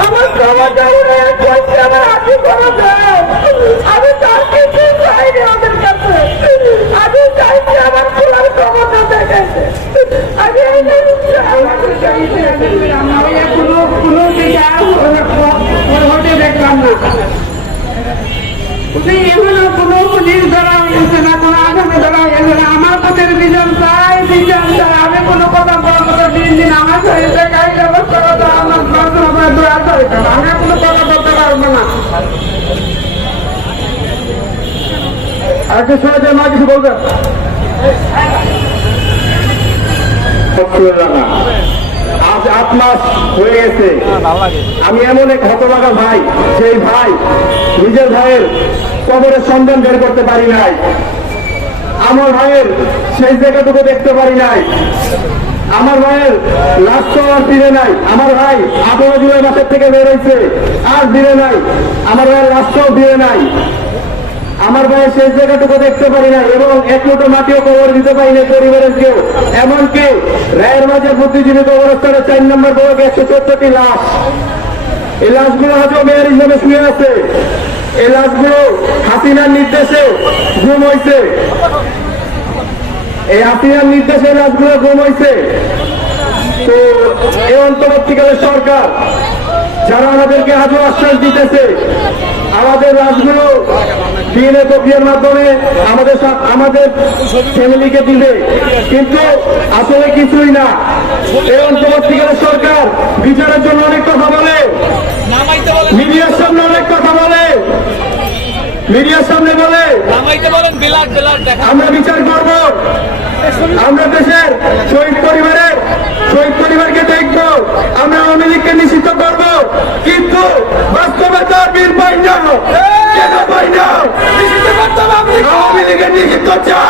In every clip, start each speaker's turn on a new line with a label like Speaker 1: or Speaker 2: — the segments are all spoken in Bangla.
Speaker 1: আমার যাচ্ছে আমার হাতে ওদের কাছে আমি দেখলাম না। এখনও কোনো পুলিশ ধরা হয়েছে না কোনো আসামে ধরা হয়েছে না আমার পথের বিজন চাই বিজন চাই আমি কোনো কথা বলব তো দিন দিন আমার শরীরে গাড়ি ব্যবস্থা করতে আমার পড়াশোনা করে দু হাজার হইতে হবে। আমি কোনো কথা বলতে পারব না
Speaker 2: আরেকটা সহজে মা কিছু বলবেন? আজ আট মাস হয়ে গেছে। আমি এমন এক হতভাগা ভাই সেই ভাই নিজের ভাইয়ের কবরের সন্ধান বের করতে পারি নাই। আমার ভাইয়ের সেই জায়গাটুকু দেখতে পারি নাই। আমার ভাইয়ের লাস্ট আর ফিরে নাই। আমার ভাই আঠারো জুলাই মাসের থেকে বের হয়েছে, আর ফিরে নাই। আমার ভাইয়ের লাস্টও ফিরে নাই। আমার ভাইয়ের শেষ জায়গাটুকু দেখতে পারি না এবং এক লোটো মাটিও কবর দিতে পারি না পরিবারের কেউ। এমনকি রায়ের মাঝে বুদ্ধিজীবী কবরস্থানে চার নম্বর বড়কে একশো চোদ্দটি লাশ। এই লাশগুলো হয়তো মেয়ের হিসেবে শুয়ে আছে। এই লাশগুলো হাসিনার নির্দেশে গুম হয়েছে এই হাসিনার নির্দেশে লাশগুলো গুম হয়েছে তো এই অন্তর্বর্তীকালের সরকার যারা আমাদেরকে আজও আশ্বাস দিতেছে, আমাদের রাজগুলো ডিএনএ প্রক্রিয়ার মাধ্যমে আমাদের আমাদের ফ্যামিলিকে দিবে। কিন্তু আসলে কিছুই না। এই অন্তর্বর্তীকালের সরকার বিচারের জন্য অনেক কথা বলে। মিডিয়ার সামনে অনেক কথা বলে। মিডিয়ার সামনে বলে। আমরা বিচার করব। আমরা দেশের শহীদ পরিবারের শহীদ পরিবারকে দেখব। আমরা আওয়ামী লীগকে নিষিদ্ধ করব কিন্তু বাস্তবে তার বীর পাই না কেন পাই না আওয়ামী লীগের নিষিদ্ধ চাই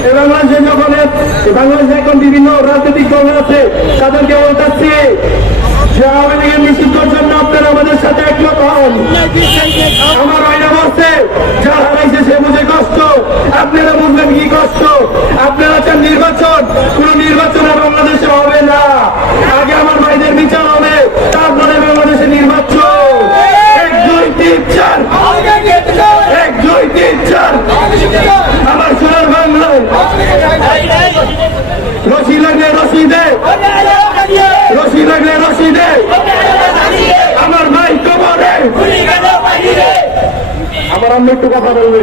Speaker 2: এই বাংলাদেশের যখন বাংলাদেশে এখন বিভিন্ন রাজনৈতিক দল আছে, তাদেরকে বলতেছি যে আওয়ামী লীগের নিষিদ্ধর জন্য আপনারা আমাদের সাথে একমত হন। আমার আইনা বলছে যা হারাইছে সে বুঝে কষ্ট আপনারা বুঝবেন কি কষ্ট আপনারা চান নির্বাচন কোন নির্বাচন আর বাংলাদেশে হবে না আগে আমার ভাইদের বিচার হবে তারপরে বাংলাদেশে নির্বাচন এক দুই তিন চার এক দুই তিন চার আমার সোনার বাংলায় রশি লাগলে রশি দে। রশি লাগলে রশি দে। আমার ভাই কবরে। আমার আম্মু একটু কথা বলবে।